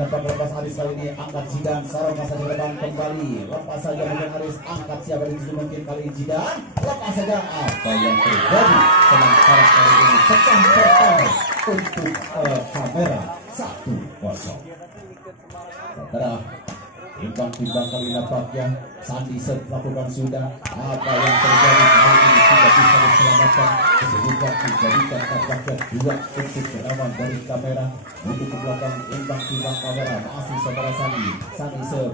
dapat lepas Aris kali ini angkat Jidan sarung masa di depan kembali lepas saja mungkin Aris angkat siapa di situ mungkin kali ini Jidan lepas saja apa yang terjadi sementara kali ini pecah pertama untuk kamera 1-0. Setelah timbang-timbang kali nampaknya Sandi melakukan sudah apa yang terjadi kali ini tidak bisa diselamatkan kedudukan dijadikan tampaknya 2 untuk gerawan dari kamera untuk ke belakang timbang-timbang kamera masih saudara Sandi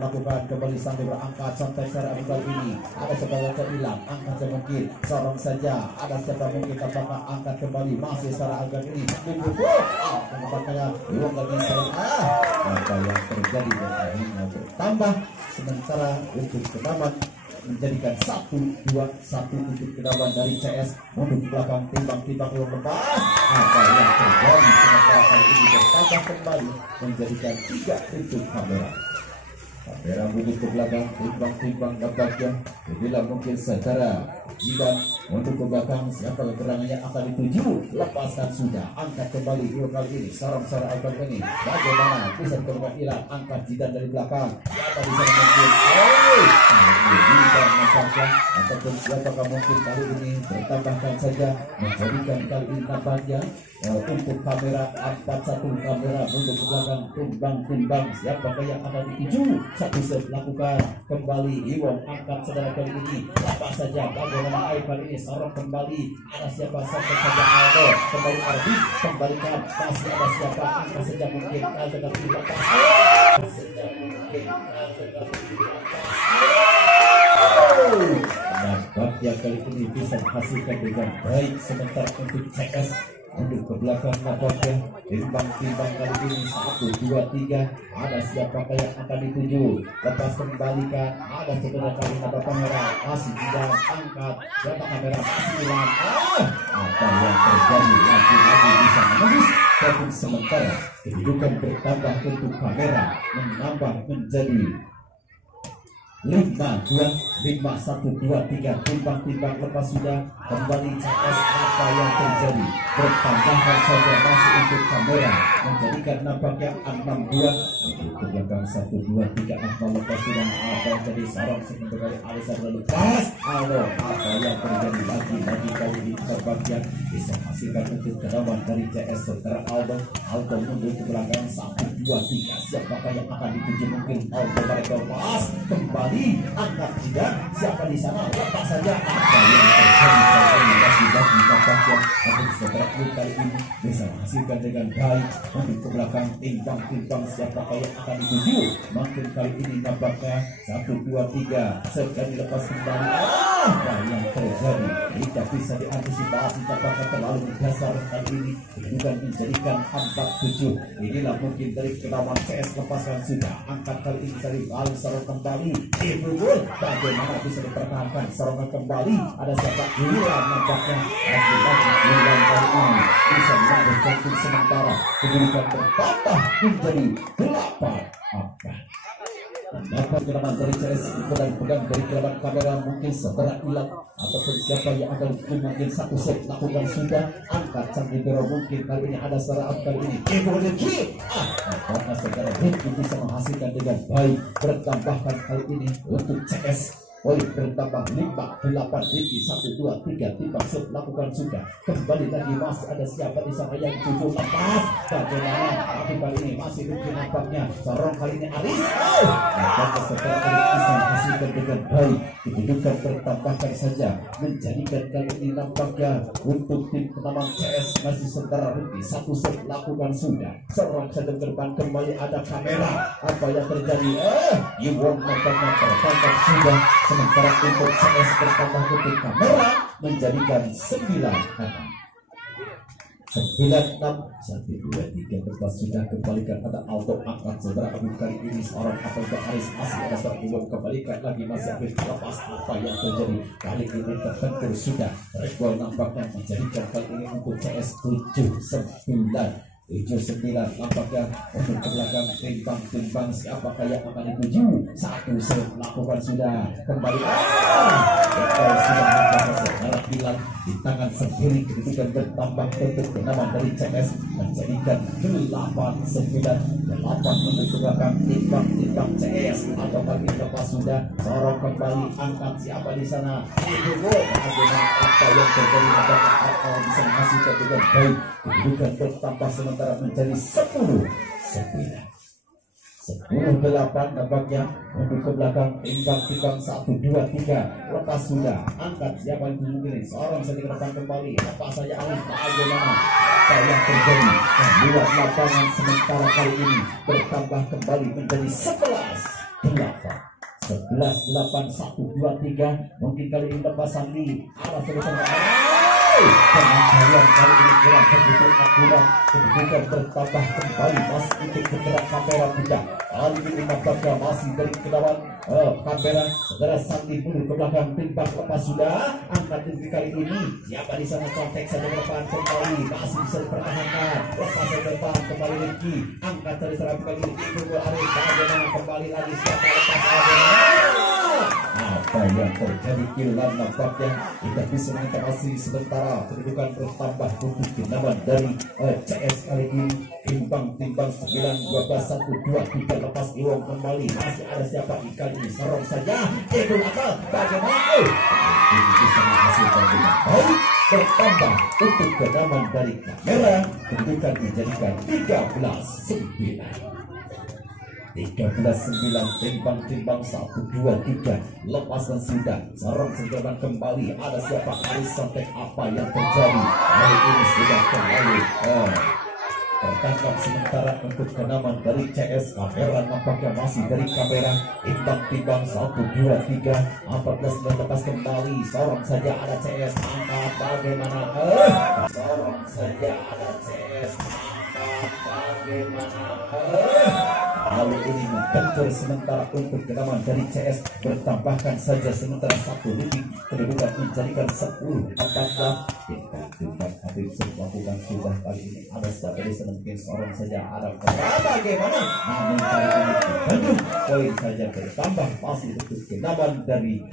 melakukan kembali Sandi berangkat sampai secara kali ini ada sebuah terhilang angkat mungkin sorong saja ada siapa mungkin tampaknya angkat kembali masih secara agak ini tampaknya belum lagi apa yang terjadi dan akhirnya bertambah sementara untuk Kedaman menjadikan 1-2-1 untuk Kedaman dari CS mundur ke belakang timbang-timbang yang lepas apa yang terjadi sementara kali ini bertambah kembali menjadikan 3 untuk kamera mundur ke belakang timbang-timbang nampaknya bila mungkin secara Jidan untuk ke belakang siapa gerangannya akan dituju lepaskan sudah angkat kembali 2 kali ini sarang-sarang angkat ini bagaimana bisa kembali hilang angkat Jidan dari belakang siapa bisa mungkin ataupun siapakah mungkin kali ini bertambahkan saja menjadikan kali ini nampaknya untuk kamera 41 kamera untuk ke belakang timbang-timbang siapakah yang akan dituju satu set lakukan kembali Iwon angkat saudara kali ini lepas saja bagaimana air kali ini sorong kembali ada siapa sampai saja Aldo kembali Ardi kembalikan masih ada siapa angkat saja mungkin tetap dilepas nampaknya kali ini bisa menghasilkan dengan baik sementara untuk CS untuk ke belakang nampaknya timbang-timbang kali ini 1, 2, 3 ada siapa yang akan dituju lepas kembalikan ada sebenarnya kali ada kamera masih tidak angkat siapa kamera masih hilang apa yang terjadi lagi-lagi bisa menembus tapi sementara kedudukan bertambah untuk kamera menambah menjadi 5-2, 5-1, 2-3 timbang-timbang lepas sudah kembali CS apa yang terjadi bertambahkan saja masih untuk kamera menjadikan nampaknya 6-2 untuk ke belakang 1, 2, 3 Akmal lepas sudah apa yang jadi sarang sementara Alisa berlepas apa yang terjadi lagi kali ini terbagian bisa menghasilkan untuk gerawan dari CS sementara Aldo mundur ke belakang 1, 2, 3 siapakah yang akan dituju mungkin Aldo mereka lepas kembali angkat Jidan siapa di sana lepas saja apa yang terjadi lagi nampaknya untuk setelah kali ini bisa menghasilkan dengan baik untuk ke belakang timbang-timbang siapa yang akan dituju makin kali ini nampaknya 1, 2, 3 sekali lepas kembali apa yang terjadi tidak bisa diantisipasi tampaknya terlalu dasar kali ini bukan menjadikan 4-7 inilah mungkin dari Kedaman CS lepaskan sudah angkat kali ini dari balik sarung kembali bagaimana bisa dipertahankan serangan kembali ada siapa hilang nampaknya lagi-lagi hilang kali ini bisa menambah sementara kedudukan bertambah menjadi 8 dapat Kedaman dari CS pegang dari Kedaman kamera mungkin segera hilang ataupun siapa yang akan mungkin satu set lakukan sudah angkat Candidero mungkin kali ini ada secara kali ini karena segera bisa menghasilkan dengan baik bertambahkan kali ini untuk CS poin bertambah 5-8 Riki 1, 2, 3 timbang set lakukan sudah kembali lagi masih ada siapa di sana yang 7 lepas bagaimana tapi kali ini masih Riki nampaknya sorong kali ini Aris nampaknya setelah Aris bisa menghasilkan dengan baik kedudukan bertambahkan saja menjadikan kali ini nampaknya untuk tim Kedaman CS masih sementara Riki 1 set lakukan sudah sorong saja depan kembali ada kamera apa yang terjadi Iwon nampaknya tertangkap sudah sementara untuk CS bertambah untuk kamera menjadikan 9-6 1, 2, 3 tepat sudah kembalikan ada Aldo angkat saudara Abid kali ini seorang atau Aris masih ada seorang Iwon kembalikan lagi masih Abid lepas apa yang terjadi kali ini terbentur sudah Rekbol nampaknya menjadikan kali ini untuk CS 7-9 7-9 nampaknya untuk ke belakang timbang siapakah yang akan dituju. Satu set lakukan sudah kembali. Kita sudah membaca secara bilang di tangan sendiri kedudukan bertambah untuk kenaman dari CS menjadikan 8-9 untuk ke belakang timbang CS atau kali lepas sudah sorong kembali angkat siapa di sana. Bagaimana apa yang terjadi apakah bisa menghasilkan dengan baik kedudukan bertambah sementara menjadi 10-9. 10-8 nampaknya untuk ke belakang timbang 1-2-3 lepas sudah angkat siapa yang mungkin seorang saja ke depan kembali lepas saja Alif. Bagaimana apa yang terjadi membuat lapangan sementara kali ini bertambah kembali menjadi 11-8 1-2-3 mungkin kali ini lepas Sandi arah sebesar pengajaran kali ini kurang begitu akurat kedudukan bertambah kembali masih untuk bergerak kamera tidak kali ini nampaknya masih dari kedawan kamera saudara Sandi mundur ke belakang timbang lepas sudah angkat tinggi kali ini siapa di sana contek saja ke depan kembali masih bisa dipertahankan lepas ke depan kembali Rizky angkat dari serap kali ini Ibu Arif bagaimana kembali lagi siapa lepas apa yang terjadi kilan nampaknya kita bisa mengatasi sementara kedudukan bertambah untuk kenaman dari CS kali ini timbang 9-12 1-2-3 lepas Iwong kembali masih ada siapa kali ini serong saja itu apa bagaimana ini bisa menghasilkan dengan baik bertambah untuk kenaman dari kamera kedudukan dijadikan 13-9 timbang 1-2-3 lepaskan sudah serang sejalan kembali ada siapa Aris sampai apa yang terjadi hari ini sudah kembali tertangkap sementara untuk kenaman dari CS kamera nampaknya masih dari kamera timbang 1-2-3 14 dan lepas kembali sorong saja ada CS angkat bagaimana sorong saja ada CS angkat bagaimana lalu ini mengkencur sementara untuk kenaman dari CS bertambahkan saja sementara satu lebih kedudukan menjadikan 10-14 timbang Habib melakukan sudah kali ini ada dari mungkin seorang saja ada bagaimana namun kali ini dikandung poin saja bertambah masih untuk kenaman dari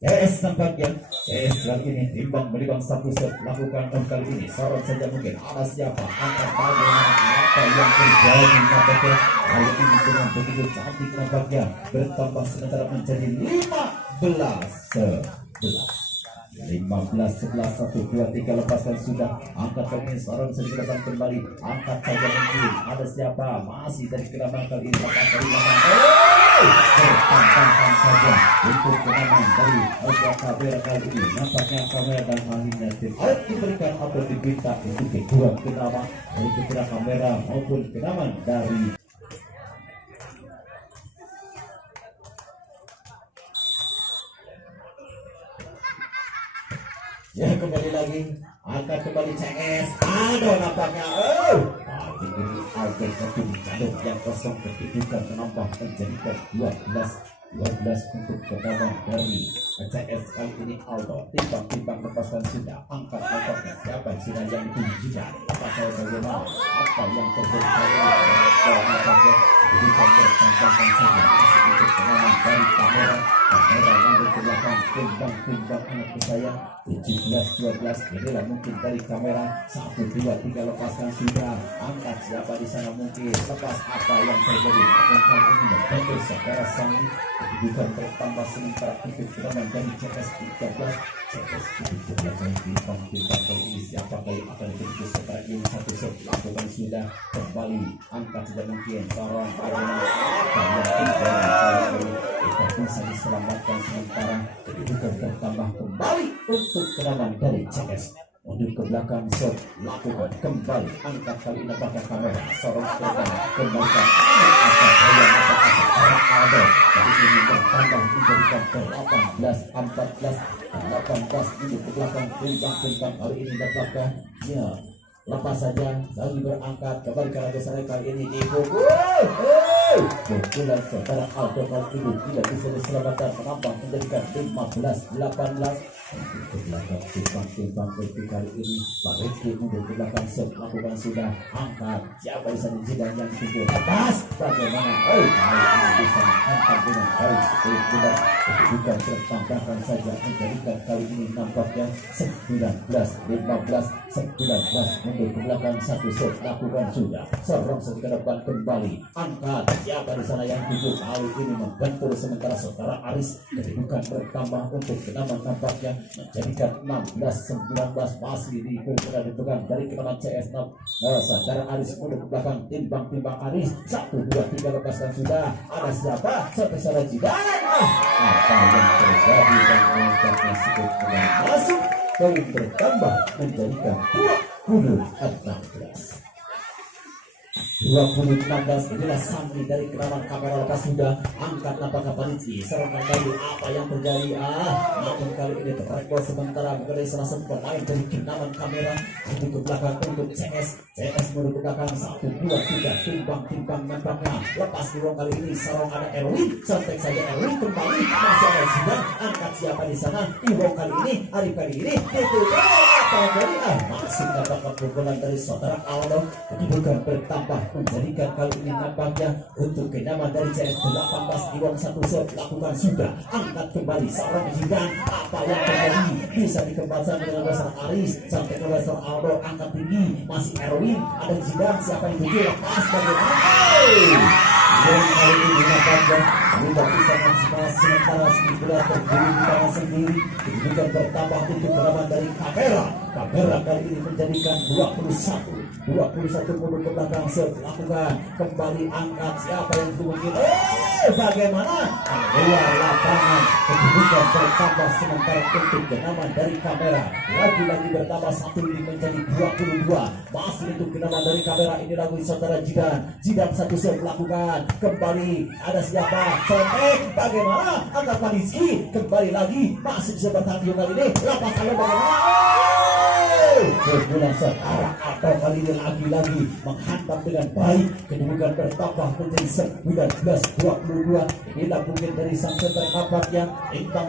CS nampaknya CS kali ini timbang melimbang satu set lakukan kali ini sorot saja mungkin ada siapa angkat bagaimana apa yang terjadi nampaknya kali ini dengan begitu cantik nampaknya bertambah sementara menjadi 15-11 1-2-3 lepaskan sudah angkat kali ini seorang sedikit datang kembali angkat saja mungkin ada siapa masih dari kenaman kali ini lepas dari bertambahkan saja untuk kenaman dari kamera kali ini nampaknya kamera dan akhirnya tim diberikan atau diminta untuk kedua kenaman untuk kamera maupun kenaman dari ya kembali lagi angkat kembali CS aduh nampaknya ini Alvin satu jalur yang kosong kedudukan menambah menjadikan 12 untuk kenaman dari CS kali ini Aldo timbang lepaskan sudah angkat siapa sih yang ditunjukkan apa saya bagaimana apa yang terjadi kedudukan bertambahkan saja masih untuk kenaman dari kamera yang berkebelakang timbang anak saya 17-12 inilah mungkin dari kamera 1-2-3 lepaskan sudah angkat siapa di sana mungkin lepas apa yang terjadi akan ini membantu secara sandi kedudukan bertambah sementara untuk kenaman dari CS 13 CS 17 timbang kali ini siapa kali akan dituju setelah ini satu set lakukan sudah kembali angkat sudah mungkin sorong bagaimana apa yang terjadi kita bisa diselamatkan sementara kedudukan bertambah kembali untuk kenaman dari CS mundur ke belakang set lakukan kembali angkat kali ini apakah kamera sorong kembalikan ada tapi ini bertambah menjadikan 18 mundur ke belakang timbang kali ini dapatkan ya lepas saja lagi berangkat kembali ke lagi sana kali ini dipukul pukulan saudara Aldo kali ini tidak bisa diselamatkan menambah menjadikan 15-18 ke belakang timbang kali ini Pak Rizky mundur ke belakang melakukan sudah angkat siapa bisa dijidan yang timbul atas bagaimana kali ini bisa mengangkat dengan baik tidak bukan tertambahkan saja menjadikan kali ini nampaknya 19 mundur ke belakang satu shot lakukan sudah serong ke depan kembali angkat siapa di sana yang tujuh kali ini membentur sementara saudara Aris kedudukan bertambah untuk kenaman nampaknya menjadikan 16-19 masih dipegang dari kenaman CS 6 saudara Aris mundur ke belakang timbang Aris 1-2-3 lepaskan sudah ada siapa sampai sana jidan apa yang terjadi dan nampaknya sedikit masuk poin bertambah menjadikan 20-16 inilah Sandi dari kenaman kamera lepas sudah angkat nampaknya Panici serang kembali apa yang terjadi namun kali ini tertarik sementara mengenai salah satu pemain dari kenaman kamera untuk ke belakang untuk CS mundur ke belakang 1-2-3 timbang nampaknya lepas dulu kali ini serang ada Erwin sampai saja Erwin kembali masih ada Zidan angkat siapa di sana Iwong kali ini Arif kali ini itu apa dari masih dapat pukulan dari saudara Aldo kedudukan bertambah menjadikan kali ini nampaknya untuk kenaman dari CS 18 Iwang satu shot lakukan sudah angkat kembali seorang Zidan apa yang terjadi bisa dikembangkan dengan besar Aris sampai ke besar Aldo angkat tinggi masih Erwin ada Zidan siapa yang tujuh lepas bagaimana dan kali ini nampaknya tidak bisa mencemas sementara sekitar terjadi di tangan sendiri kedudukan bertambah untuk kenaman dari kamera kali ini menjadikan 21 mundur ke belakang lakukan kembali angkat siapa yang mungkin bagaimana luar lapangan kedudukan bertambah sementara untuk kenaman dari kamera lagi-lagi bertambah 1 ini menjadi 22 masih untuk kenaman dari kamera ini lagu saudara Jidan satu set lakukan kembali ada siapa bagaimana angkat Panici kembali lagi masih bisa bertahan kali ini lapas kali bagaimana sebulan sekarang atau kali ini lagi-lagi menghantam dengan baik kedudukan bertambah menjadi 19-22 inilah mungkin dari sang center nampaknya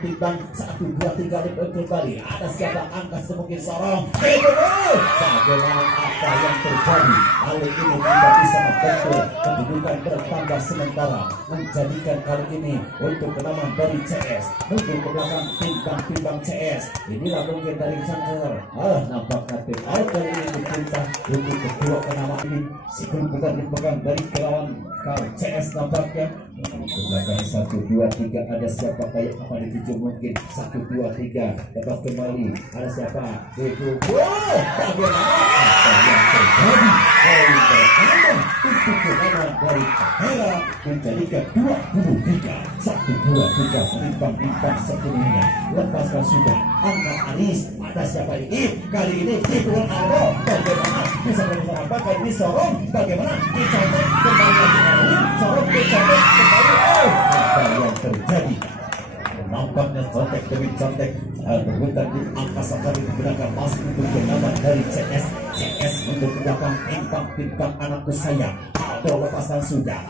timbang 1-2-3 kembali ada siapa angkat semungkin sorong bagaimana apa yang terjadi kali ini tidak bisa membentuk kedudukan bertambah sementara menjadikan kali ini untuk kenaman dari CS mundur ke belakang timbang CS inilah mungkin dari sang center nampaknya tim out kali ini diperintah untuk kedua kenaman ini sebelum bukan dipegang dari lawan CS nampaknya ke belakang 1-2-3 ada siapa kayak apa dituju mungkin 1-2-3 dapat kembali ada siapa itu bagaimana apa yang terjadi poin pertama untuk kenaman dari kamera menjadikan 23 1-2-3 timbang sepenuhnya lepaskan sudah angkat Aris ada siapa ini kali ini Tituan Aldo bagaimana bisa berbicara apa kali ini sorong bagaimana dicontek kembali lagi Erwin sorong dicontek kembali apa yang terjadi nampaknya contek demi contek berputar di angkasa kali menggunakan masuk untuk kenaman dari CS untuk belakang timbang anak kesayang Aldo lepaskan sudah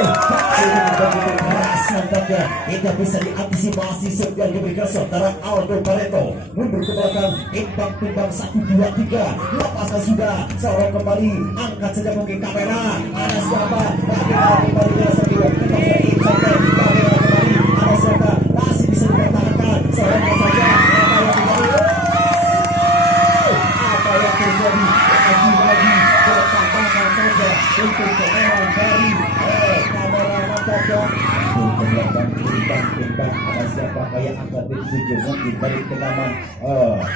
begitu keras nampaknya tidak bisa diantisipasi sekian diberikan saudara Aldo Barreto mundur ke belakang timbang 1-2-3 lepaskan sudah seorang kembali angkat saja mungkin kamera ada siapa bagaimana kembali dengan sekian sampai kamera kembali ada siapa masih bisa dipertahankan seorang saja apa yang terjadi lagi bertambahkan saja untuk kenaman dari kamera nampaknya timbang ada siapa kayak angkat dituju mungkin dari kenaman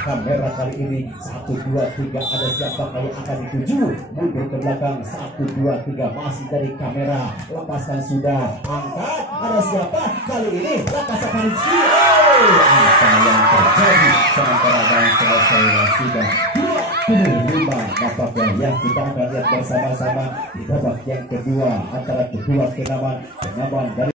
kamera kali ini 1-2-3 ada siapa kayak akan dituju mundur ke belakang 1-2-3 masih dari kamera lepaskan sudah angkat ada siapa kali ini lepaskan Panici apa yang terjadi sementara dan selesai sudah 25 nampaknya yang kita akan lihat bersama-sama di babak yang kedua antara kedua kenaman dari